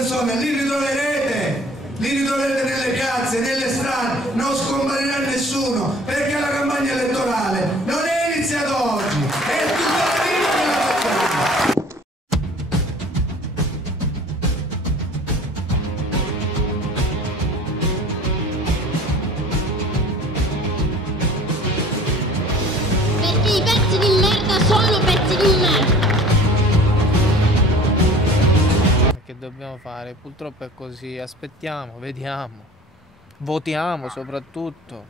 persone li ritroverete nelle piazze, nelle strade, non scomparirà nessuno, perché la campagna elettorale non è iniziata oggi, è tutta la vita che la facciamo. Perché i pezzi di merda sono pezzi di merda. Che dobbiamo fare? Purtroppo è così, aspettiamo, vediamo, votiamo soprattutto.